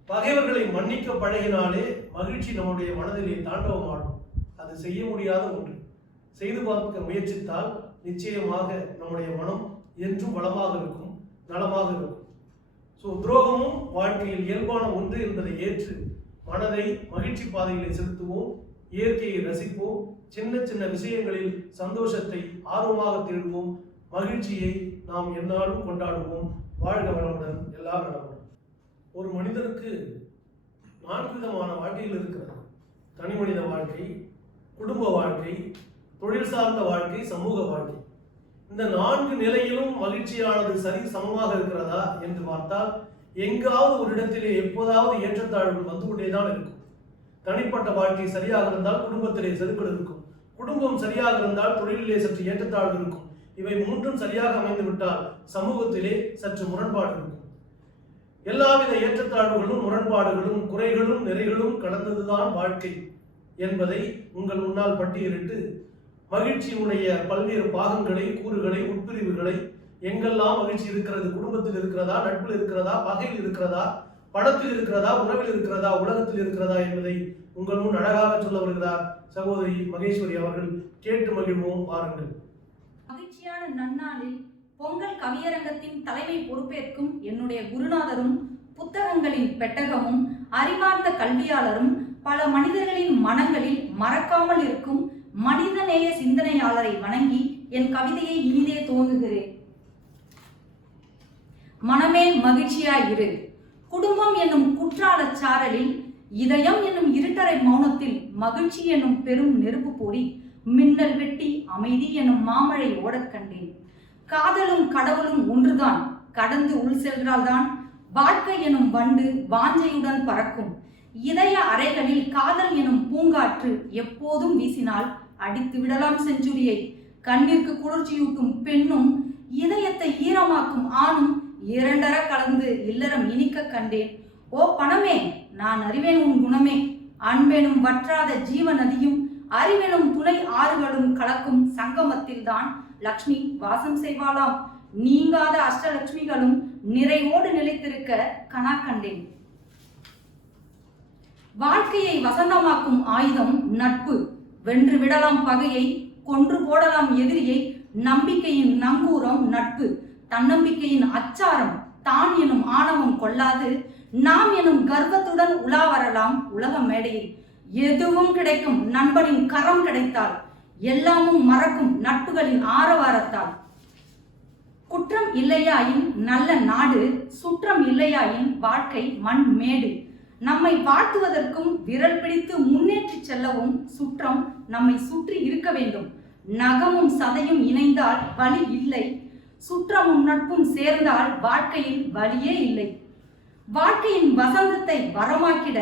பகைவர்களை மன்னிக்க பழகினாலே மகிழ்ச்சி நம்முடைய மனதிலே தாண்டவமாடும். அது செய்ய முடியாத ஒன்று. செய்து பார்க்க முயற்சித்தால் நிச்சயமாக நம்முடைய மனம் என்றும் வளமாக இருக்கும், நலமாக இருக்கும். துரோகமும் வாழ்க்கையில் இயல்பான ஒன்று என்பதை ஏற்று மனதை மகிழ்ச்சி பாதையிலே செலுத்துவோம். இயற்கையை ரசிப்போம். சின்ன சின்ன விஷயங்களில் சந்தோஷத்தை ஆர்வமாக தேடுவோம். மகிழ்ச்சியை நாம் எந்நாளும் கொண்டாடுவோம். வாழ்க வளமுடன், எல்லா நலமுடன். ஒரு மனிதனுக்கு 4 விதமான வாழ்க்கைகள் இருக்கிறது. தனி மனித வாழ்க்கை, குடும்ப வாழ்க்கை, தொழில் சார்ந்த வாழ்க்கை, சமூக வாழ்க்கை. இந்த 4 நிலையிலும் மகிழ்ச்சியானது சரி சமமாக இருக்கிறதா என்று பார்த்தால் எங்காவது ஒரு இடத்திலே எப்போதாவது ஏற்றத்தாழ்வுகள் வந்து கொண்டேதான் இருக்கும். தனிப்பட்ட வாழ்க்கை சரியாக இருந்தால் குடும்பத்திலே செருக்கள் இருக்கும். குடும்பம் சரியாக இருந்தால் தொழிலிலே சற்று ஏற்றத்தாழ்வு இருக்கும். இவை 3ம் சரியாக அமைந்து விட்டால் சமூகத்திலே சற்று முரண்பாடு இருக்கும். எல்லாவித ஏற்றத்தாழ்வுகளும் முரண்பாடுகளும் குறைகளும் நிறைகளும் கடந்ததுதான் வாழ்க்கை என்பதை உங்கள் முன்னால் பட்டியலிட்டு மகிழ்ச்சியினுடைய பல்வேறு பாகங்களை, கூறுகளை, உட்பிரிவுகளை, எங்கெல்லாம் மகிழ்ச்சி இருக்கிறது, குடும்பத்தில் இருக்கிறதா, நட்பில் இருக்கிறதா, பகையில் இருக்கிறதா, பணத்தில் இருக்கிறதா, உறவில் இருக்கிறதா, உலகத்தில் இருக்கிறதா என்பதை உங்கள் முன் அழகாக சொல்ல வருகிறார் சகோதரி மகேஸ்வரி அவர்கள். கேட்டு மகிழ்வோம், பாருங்கள். மகிழ்ச்சியான நன்னாளில் பொங்கல் கவியரங்கத்தின் தலைமை பொறுப்பேற்கும் என்னுடைய குருநாதரும் புத்தகங்களின் பெட்டகமும் அறிவார்ந்த கல்வியாளரும் பல மனிதர்களின் மனங்களில் மறக்காமல் இருக்கும் மனிதநேய சிந்தனையாளரை வணங்கி என் கவிதையை இனிதே துவங்குகிறேன். மனமே மகிழ்ச்சியாயிரு. குடும்பம் என்னும் குற்றாலச் சாரலில், இதயம் என்னும் இருட்டறை மௌனத்தில் மகிழ்ச்சி என்னும் பெரும் நெருப்பு போரி மின்னல் வெட்டி அமைதி என்னும் மாமழை ஓடக் கண்டேன். காதலும் கடவுளும் ஒன்றுதான். கடந்து உள் சென்றால்தான் வாழ்க்கை எனும் வண்டு வாஞ்சையுடன் பறக்கும். இதய அறைகளில் காதல் எனும் பூங்காற்று எப்போதும் வீசினால் அடித்து விடலாம் செஞ்சுரியை. கண்ணிற்கு குளிர்ச்சியூட்டும் பெண்ணும் இதயத்தை ஈரமாக்கும் ஆணும் இரண்டர கலந்து இல்லறம் இனிக்க கண்டேன். ஓ பணமே, நான் அறிவேன் உன் குணமே. அன்பெனும் வற்றாத ஜீவ நதியும் அறிவெனும் துணை ஆறுகளும் கலக்கும் சங்கமத்தில் தான் லக்ஷ்மி வாசம் செய்வாளாம். நீங்காத அஷ்டலட்சுமிகளும் நிறைவோடு நிலைத்திருக்க கனா கண்டேன். வாழ்க்கையை வசந்தமாக்கும் ஆயுதம் நட்பு. வென்று விடலாம் பகையை, கொன்று போடலாம் எதிரியை. நம்பிக்கையின் நங்கூரம் நட்பு. தன்னம்பிக்கையின் அச்சாரம். தான் எனும் ஆணவம் கொள்ளாது நாம் எனும் கர்வத்துடன் உலா வரலாம் உலக மேடையில். எதுவும் கிடைக்கும் நண்பனின் கரம் கிடைத்தால், எல்லாமும் மறக்கும் நட்புகளின் ஆரவாரத்தால். குற்றம் இல்லையாயின் நல்ல நாடு, சுற்றம் இல்லையாயின் வாழ்க்கை மண் மேடு. நம்மை வாழ்த்துவதற்கும் விரல் பிடித்து முன்னேற்றி செல்லவும் சுற்றம் நம்மை சுற்றி இருக்க வேண்டும். நகமும் சதையும் இணைந்தால் வலி இல்லை. சுற்றமும் நட்பும் சேர்ந்தால் வாழ்க்கையில் வலியே இல்லை. வாழ்க்கையின் வசந்தத்தை வரமாக்கிட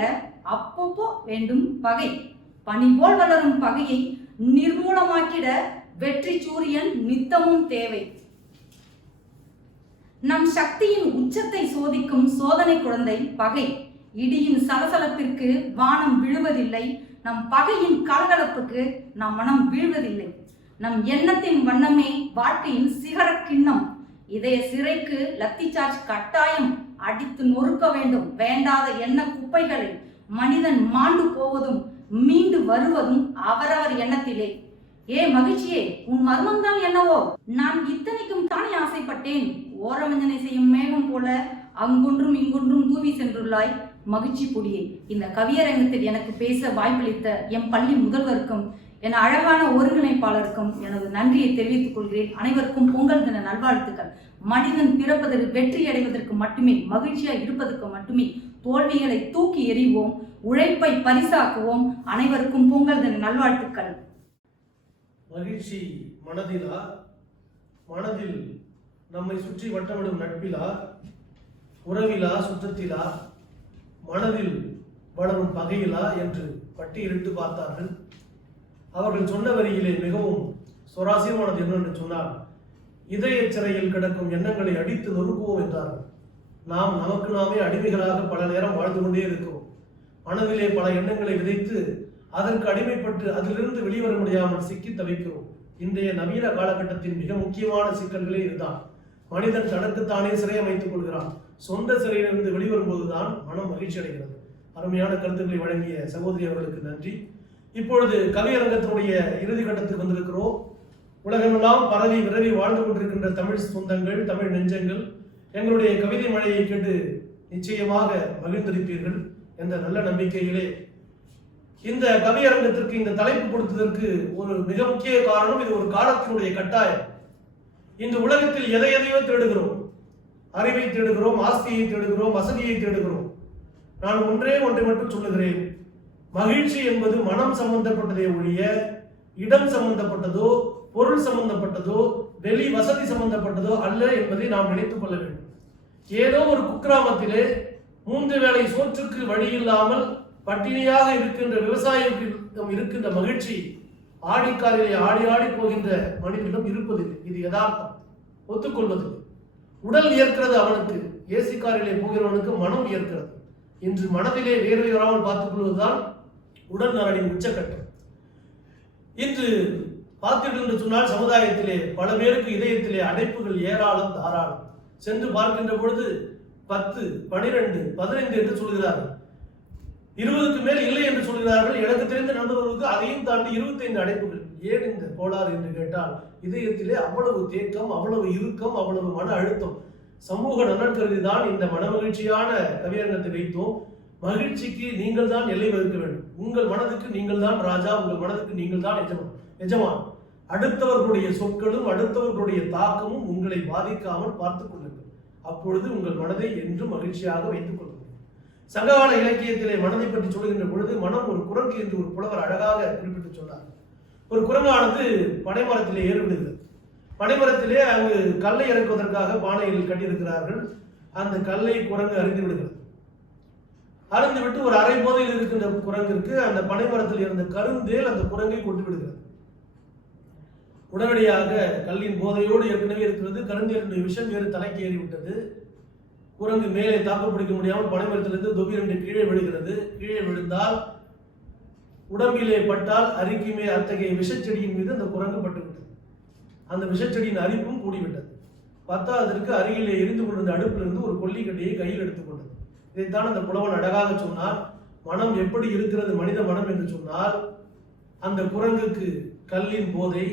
அப்பப்போ வேண்டும் பகை. பனி போல் வளரும் பகையை நிர்மூலமாக்கிட வெற்றி சூரியன் நித்தமும் தேவை. நம் சக்தியின் உச்சத்தை சோதிக்கும் சோதனை குழந்தை பகை. இடியின் சலசலப்பிற்கு வானம் விழுவதில்லை. நம் பகையின் கலகலப்புக்கு நம் மனம் வீழ்வதில்லை. நம் எண்ணத்தின் வண்ணமே வாழ்க்கையின் சிகர கிண்ணம். இதய சிறைக்கு லத்தி சார்ஜ் கட்டாயம் அடித்து நொறுக்க வேண்டும். வேண்டாத எண்ண குப்பைகளை மனிதன் மாண்டு போவதும் மீண்டு வருவதும் அவரவர் எண்ணத்திலே. ஏ மகிழ்ச்சியே, உன் மர்மம் தான் என்னவோ? நான் இத்தனைக்கும் தானே ஆசைப்பட்டேன். ஓரவஞ்சனை செய்யும் மேகம் போல அங்கொன்றும் இங்கொன்றும் தூவி சென்றுள்ளாய் மகிழ்ச்சி பொடியே. இந்த கவியரங்கத்தில் எனக்கு பேச வாய்ப்பளித்த என் பள்ளி முதல்வருக்கும் என் அழகான ஒருங்கிணைப்பாளருக்கும் எனது நன்றியை தெரிவித்துக் கொள்கிறேன். அனைவருக்கும் பொங்கல் தின நல்வாழ்த்துக்கள். மனிதன் பிறப்பதற்கு வெற்றி அடைவதற்கு மட்டுமே, மகிழ்ச்சியாக இருப்பதற்கு மட்டுமே. தோல்விகளை தூக்கி எறிவோம், உழைப்பை பரிசாக்குவோம். அனைவருக்கும் பொங்கல் தின நல்வாழ்த்துக்கள். மகிழ்ச்சி மனதிலா, மனதில் நம்மை சுற்றி வட்டமிடும் நட்பிலா, உறவிலா, சுற்றத்திலா, மனதில் வளரும் பகையிலா என்று பட்டியலிட்டு பார்த்தார்கள். அவர்கள் சொன்ன வரியிலே மிகவும் சுவாரஸ்யமானது என்னவென்று சொன்னால், இதய சிறையில் கிடக்கும் எண்ணங்களை அடித்து நொறுக்குவோம் என்றார்கள். நாம் நமக்கு நாமே அடிமைகளாக பல நேரம் வாழ்ந்து கொண்டே இருக்கிறோம். மனதிலே பல எண்ணங்களை விதைத்து அதற்கு அடிமைப்பட்டு அதிலிருந்து வெளிவர முடியாமல் சிக்கி தவிக்கிறோம். இன்றைய நவீன காலகட்டத்தின் மிக முக்கியமான சிக்கல்களே இதுதான். மனிதன் தனக்குத்தானே சிறை அமைத்துக் கொள்கிறான். சொந்த சிறையிலிருந்து வெளிவரும்போதுதான் மனம் மகிழ்ச்சி அடைகிறது. அருமையான கருத்துக்களை வழங்கிய சகோதரி அவர்களுக்கு நன்றி. இப்பொழுது கவியரங்கத்தினுடைய இறுதி கட்டத்துக்கு வந்திருக்கிறோம். உலகமெல்லாம் பரவி விரவி வாழ்ந்து கொண்டிருக்கின்ற தமிழ் சொந்தங்கள், தமிழ் நெஞ்சங்கள் எங்களுடைய கவிதை மழையை கேட்டு நிச்சயமாக மகிழ்ந்திருப்பீர்கள் என்ற நல்ல நம்பிக்கையிலே இந்த கவியரங்கத்திற்கு இந்த தலைப்பு கொடுத்ததற்கு ஒரு மிக முக்கிய காரணம், இது ஒரு காலத்தினுடைய கட்டாயம். இந்த உலகத்தில் எதையோ தேடுகிறோம். அறிவை தேடுகிறோம், ஆஸ்தியை தேடுகிறோம், வசதியை தேடுகிறோம். நான் ஒன்றை மட்டும் சொல்லுகிறேன். மகிழ்ச்சி என்பது மனம் சம்பந்தப்பட்டதே ஒழிய இடம் சம்பந்தப்பட்டதோ, பொருள் சம்பந்தப்பட்டதோ, வெளி வசதி சம்பந்தப்பட்டதோ அல்ல என்பதை நாம் நினைத்துக் கொள்ள வேண்டும். ஏதோ ஒரு குக்கிராமத்திலே 3 வேளை சோற்றுக்கு வழி இல்லாமல் பட்டினியாக இருக்கின்ற விவசாயிகளிடம் இருக்கின்ற மகிழ்ச்சி ஆடிக்காரிலே ஆடி ஆடி போகின்ற மனிதனிடம் இருப்பதில்லை. இது யதார்த்தம், ஒத்துக்கொள்வதில்லை. உடல் வியர்க்கிறது அவனுக்கு, ஏசி காரிலே போகிறவனுக்கு மனம் வியர்க்கிறது. இன்று மனதிலே வேர்வை வராமல் பார்த்துக் கொள்வதுதான் உடல் நலனின் உச்சக்கட்டம். இன்று பார்த்தீர்கள் என்று சொன்னால் சமுதாயத்திலே பல பேருக்கு இதயத்திலே அடைப்புகள் ஏராளம் தாராளம். சென்று பார்க்கின்ற பொழுது 10, 12, 15 என்று சொல்கிறார்கள். 20க்கு மேல் இல்லை என்று சொல்கிறார்கள். எனக்கு தெரிந்த நண்பர்களுக்கு அதையும் தாண்டி 25 அடைப்புகள். ஏன் இந்த கோளாறு என்று கேட்டால், இதயத்திலே அவ்வளவு தேக்கம், அவ்வளவு இறுக்கம், அவ்வளவு மன அழுத்தம். சமூக நலன் கருதிதான் இந்த மனமகிழ்ச்சியான கவியரங்கத்தை வைத்தோம். மகிழ்ச்சிக்கு நீங்கள் தான் எல்லை வகுக்க வேண்டும். உங்கள் மனதுக்கு நீங்கள் தான் ராஜா, உங்கள் மனதுக்கு நீங்கள் தான் எஜமான். அடுத்தவர்களுடைய சொற்களும் அடுத்தவர்களுடைய தாக்கமும் உங்களை பாதிக்காமல் பார்த்துக் கொள்ளுங்கள். அப்பொழுது உங்கள் மனதை என்றும் மகிழ்ச்சியாக வைத்துக் கொள்ளுங்கள். சங்ககால இலக்கியத்திலே மனதை பற்றி சொல்கின்ற பொழுது, மனம் ஒரு குரங்கு என்று ஒரு புலவர் அழகாக குறிப்பிட்டு சொன்னார். ஒரு குரங்கானது பனைமரத்திலே ஏறிவிடுகிறது. பனைமரத்திலே அங்கு கல்லை இறக்குவதற்காக பானையில் கட்டியிருக்கிறார்கள். அந்த கல்லை குரங்கு அறிந்து விடுகிறது. அறிந்துவிட்டு ஒரு அரை போதையில் இருக்கின்ற குரங்கிற்கு அந்த பனைமரத்தில் இருந்த கருந்தேல் அந்த குரங்கை கொண்டு விடுகிறது. உடனடியாக கல்லின் போதையோடு ஏற்கனவே இருக்கிறது. கருந்தேலுடைய விஷம் வேறு தலைக்கு ஏறிவிட்டது. குரங்கு மேலே தாக்கு பிடிக்க முடியாமல் பனைமரத்திலிருந்து தொபிரண்டு கீழே விழுகிறது. கீழே விழுந்தால் உடம்பிலே பட்டால் அரிக்குமே அத்தகைய விஷச்செடியின் மீது அந்த குரங்கு பட்டுவிட்டது. அந்த விஷச்செடியின் அரிப்பும் கூடிவிட்டது. பத்தாவதற்கு அருகிலே எரிந்து கொண்டிருந்த அடுப்பிலிருந்து ஒரு கொல்லிக்கட்டையை கையில் எடுத்துக்கொண்டது. இதைத்தான் அந்த புலவன் அழகாக சொன்னார். மனம் எப்படி இருக்கிறது மனித மனம் என்று சொன்னால், அந்த குரங்குக்கு கல்லின் போதை,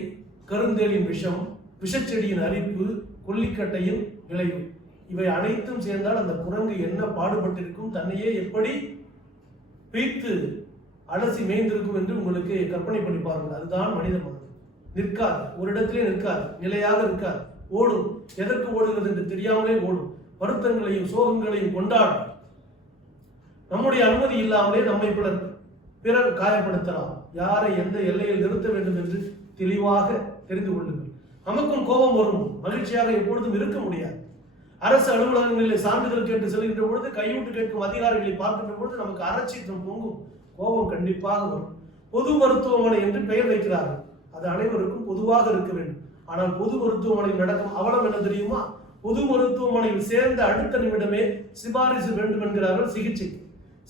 கருந்தேலின் விஷம், விஷச்செடியின் அரிப்பு, கொல்லிக்கட்டையின் விளைவு, இவை அனைத்தும் சேர்ந்தால் அந்த குரங்கு என்ன பாடுபட்டிருக்கும், தன்னையே எப்படி பீத்து அலசி மேய்ந்திருக்கும் என்று உங்களுக்கு கற்பனை பண்ணி பாருங்கள். அதுதான் மனித மனம். நிற்காது, ஒரு இடத்திலே நிற்காது, நிலையாக இருக்காது, ஓடும். எதற்கு ஓடுகிறது என்று தெரியாமலே ஓடும். வருத்தங்களையும் சோகங்களையும் கொண்டாடும். நம்முடைய அனுமதி இல்லாமலே நம்மை பிறர் காயப்படுத்தலாம். யாரை எந்த எல்லையில் நிறுத்த வேண்டும் என்று தெளிவாக தெரிந்து கொள்ளுங்கள். நமக்கும் கோபம் வரும். மகிழ்ச்சியாக எப்பொழுதும் இருக்க முடியாது. அரசு அலுவலகங்களில் சான்றிதழ் கேட்டு செல்கின்ற பொழுது, கையூட்டு கேட்கும் அதிகாரிகளை பார்க்கின்ற பொழுது நமக்கு அறச்சீற்றம் பொங்கும். கோபம் கண்டிப்பாக வரும். பொது மருத்துவமனை என்று பெயர் வைக்கிறார்கள். அது அனைவருக்கும் பொதுவாக இருக்க வேண்டும். ஆனால் பொது மருத்துவமனையில் நடக்கும் அவலம் என்ன தெரியுமா? பொது மருத்துவமனையில் சேர்ந்த அடுத்த நிமிடமே சிபாரிசு வேண்டும் என்கிறார்கள் சிகிச்சைக்கு.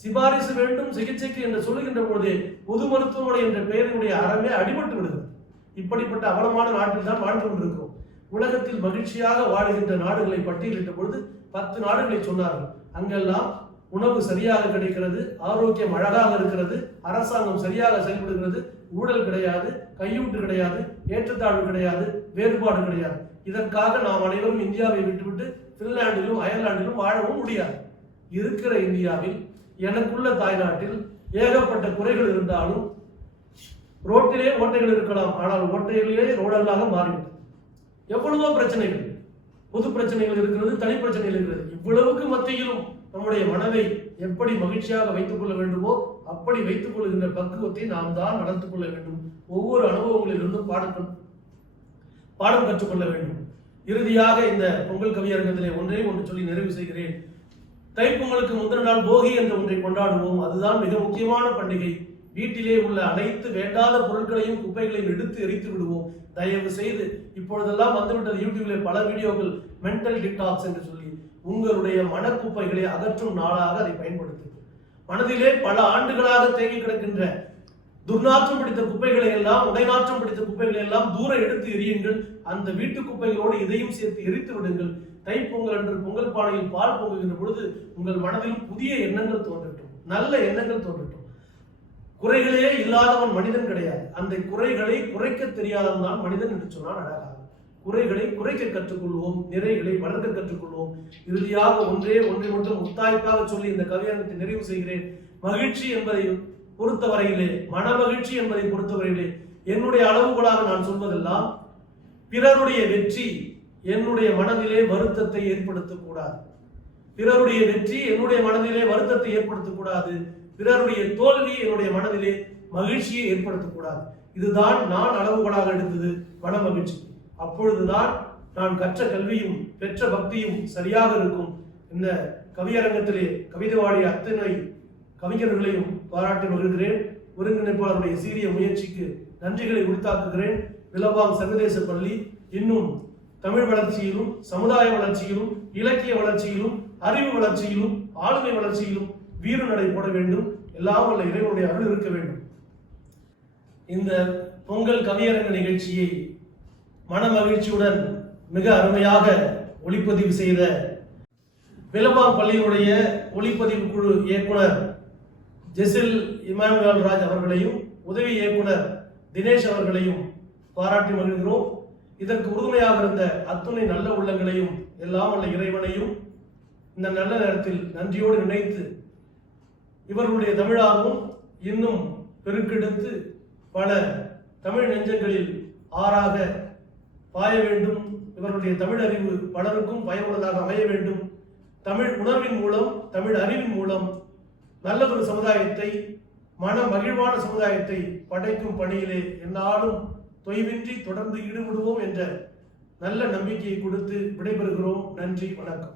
சிபாரிசு வேண்டும் சிகிச்சைக்கு என்று சொல்லுகின்ற பொழுதே பொது மருத்துவமனை என்ற பெயரினுடைய அறமே அடிபட்டு விடுகிறது. இப்படிப்பட்ட அவலமான நாட்டில் தான் வாழ்ந்து கொண்டிருக்கிறோம். உலகத்தில் மகிழ்ச்சியாக வாழுகின்ற நாடுகளை பட்டியலிட்ட பொழுது 10 நாடுகளை சொன்னார்கள். அங்கெல்லாம் உணவு சரியாக கிடைக்கிறது, ஆரோக்கியம் அழகாக இருக்கிறது, அரசாங்கம் சரியாக செயல்படுகிறது, ஊழல் கிடையாது, கையூட்டு கிடையாது, ஏற்றத்தாழ்வு கிடையாது, வேறுபாடு கிடையாது. இதற்காக நாம் அனைவரும் இந்தியாவை விட்டுவிட்டு பின்லாண்டிலும் அயர்லாண்டிலும் வாழவும் முடியாது. இருக்கிற இந்தியாவில் எனக்குள்ள தாய்நாட்டில் ஏகப்பட்ட குறைகள் இருந்தாலும் ரோட்டிலே ஓட்டைகள் இருக்கலாம், ஆனால் ஓட்டைகளிலே ரோடர்களாக மாறிவிட்டது. எவ்வளவோ பிரச்சனைகள், பொது பிரச்சனைகள் இருக்கிறது, தனி பிரச்சனைகள் இருக்கிறது. இவ்வளவுக்கு மத்தியிலும் நம்முடைய மனதை எப்படி மகிழ்ச்சியாக வைத்துக் கொள்ள வேண்டுமோ அப்படி வைத்துக் கொள்கின்ற பக்குவத்தை நாம் தான் வளர்த்துக் கொள்ள வேண்டும். ஒவ்வொரு அனுபவங்களிலிருந்தும் பாடம் கற்றுக்கொள்ள வேண்டும். இறுதியாக இந்த பொங்கல் கவியரங்கத்திலே ஒன்று சொல்லி நிறைவு செய்கிறேன். தைப்பொங்கலுக்கு முந்தின நாள் போகி என்ற ஒன்றை கொண்டாடுவோம். அதுதான் மிக முக்கியமான பண்டிகை. வீட்டிலே உள்ள அனைத்து வேண்டாத பொருட்களையும் குப்பைகளையும் எடுத்து எரித்து விடுவோம். தயவு செய்து இப்பொழுதெல்லாம் வந்துவிட்டது யூடியூப்ல பல வீடியோக்கள் மென்டல் டிடாக்ஸ் என்று சொல்லி உங்களுடைய மனக்குப்பைகளை அகற்றும் நாளாக அதை பயன்படுத்துங்கள். மனதிலே பல ஆண்டுகளாக தேங்கி கிடக்கின்ற துர்நாற்றம் பிடித்த குப்பைகளை எல்லாம், உடைநாற்றம் பிடித்த குப்பைகளை எல்லாம் தூர எடுத்து எரியுங்கள். அந்த வீட்டு குப்பைகளோடு இதையும் சேர்த்து எரித்து விடுங்கள். தைப்பொங்கல் என்று பொங்கல் பானையில் பால் பொங்குகின்ற பொழுது உங்கள் மனதிலும் புதிய எண்ணங்கள் தோன்றட்டும், நல்ல எண்ணங்கள் தோன்றட்டும். குறைகளே இல்லாதவன் மனிதன் கிடையாது. அந்த குறைகளை குறைக்க தெரியாதவன் தான் மனிதன் என்று சொன்னால் அழகாக. குறைகளை குறைக்க கற்றுக்கொள்வோம், நிறைகளை வளர்க்க கற்றுக்கொள்வோம். இறுதியாக ஒன்றை மட்டும் முத்தாய்ப்பாக சொல்லி இந்த கவியரங்கத்தை நிறைவு செய்கிறேன். மகிழ்ச்சி என்பதை பொறுத்தவரையிலே, மன மகிழ்ச்சி என்பதை பொறுத்தவரையிலே என்னுடைய அளவுகளாக நான் சொல்வதெல்லாம் பிறருடைய வெற்றி என்னுடைய மனதிலே வருத்தத்தை ஏற்படுத்தக்கூடாது. பிறருடைய வெற்றி என்னுடைய மனதிலே வருத்தத்தை ஏற்படுத்தக்கூடாது. பிறருடைய தோல்வி என்னுடைய மனதிலே மகிழ்ச்சியை ஏற்படுத்தக்கூடாது. இதுதான் நான் அளவுகளாக எடுத்தது மன மகிழ்ச்சி. அப்பொழுதுதான் நான் கற்ற கல்வியும் பெற்ற பக்தியும் சரியாக இருக்கும். இந்த கவியரங்கத்திலே கவிதை வாடிய அத்தனை கவிஞர்களையும் பாராட்டி மகிழ்கிறேன். ஒருங்கிணைப்பாளருடைய சீரிய முயற்சிக்கு நன்றிகளை உரித்தாக்குகிறேன். விலபாம் சர்வதேச பள்ளி இன்னும் தமிழ் வளர்ச்சியிலும், சமுதாய வளர்ச்சியிலும், இலக்கிய வளர்ச்சியிலும், அறிவு வளர்ச்சியிலும், ஆளுமை வளர்ச்சியிலும் வீறு நடை போட வேண்டும். எல்லாம் வல்ல இறைவனுடைய அருள் இருக்க வேண்டும். இந்த பொங்கல் கவியரங்க நிகழ்ச்சியை மன மகிழ்ச்சியுடன் மிக அருமையாக ஒளிப்பதிவு செய்த விலபாம் பள்ளியினுடைய ஒளிப்பதிவு குழு இயக்குனர் ஜெசில் இமானுவேல் ராஜ் அவர்களையும் உதவி இயக்குனர் தினேஷ் அவர்களையும் பாராட்டி மகிழ்கிறோம். இதற்கு உறுதுணையாக இருந்த அத்துணை நல்ல உள்ளங்களையும் எல்லாம் வல்ல இறைவனையும் இந்த நல்ல நேரத்தில் நன்றியோடு நினைத்து இவர்களுடைய தமிழாகவும் இன்னும் பெருக்கெடுத்து பல தமிழ் நெஞ்சங்களில் ஆறாக பாய வேண்டும். இவர்களுடைய தமிழ் அறிவு பலருக்கும் பயனுள்ளதாக அமைய வேண்டும். தமிழ் உணர்வின் மூலம், தமிழ் அறிவின் மூலம் நல்லதொரு சமுதாயத்தை, மன மகிழ்வான சமுதாயத்தை படைக்கும் பணியிலே எந்நாளும் தொய்வின்றி தொடர்ந்து ஈடுபடுவோம் என்ற நல்ல நம்பிக்கையை கொடுத்து விடைபெறுகிறோம். நன்றி, வணக்கம்.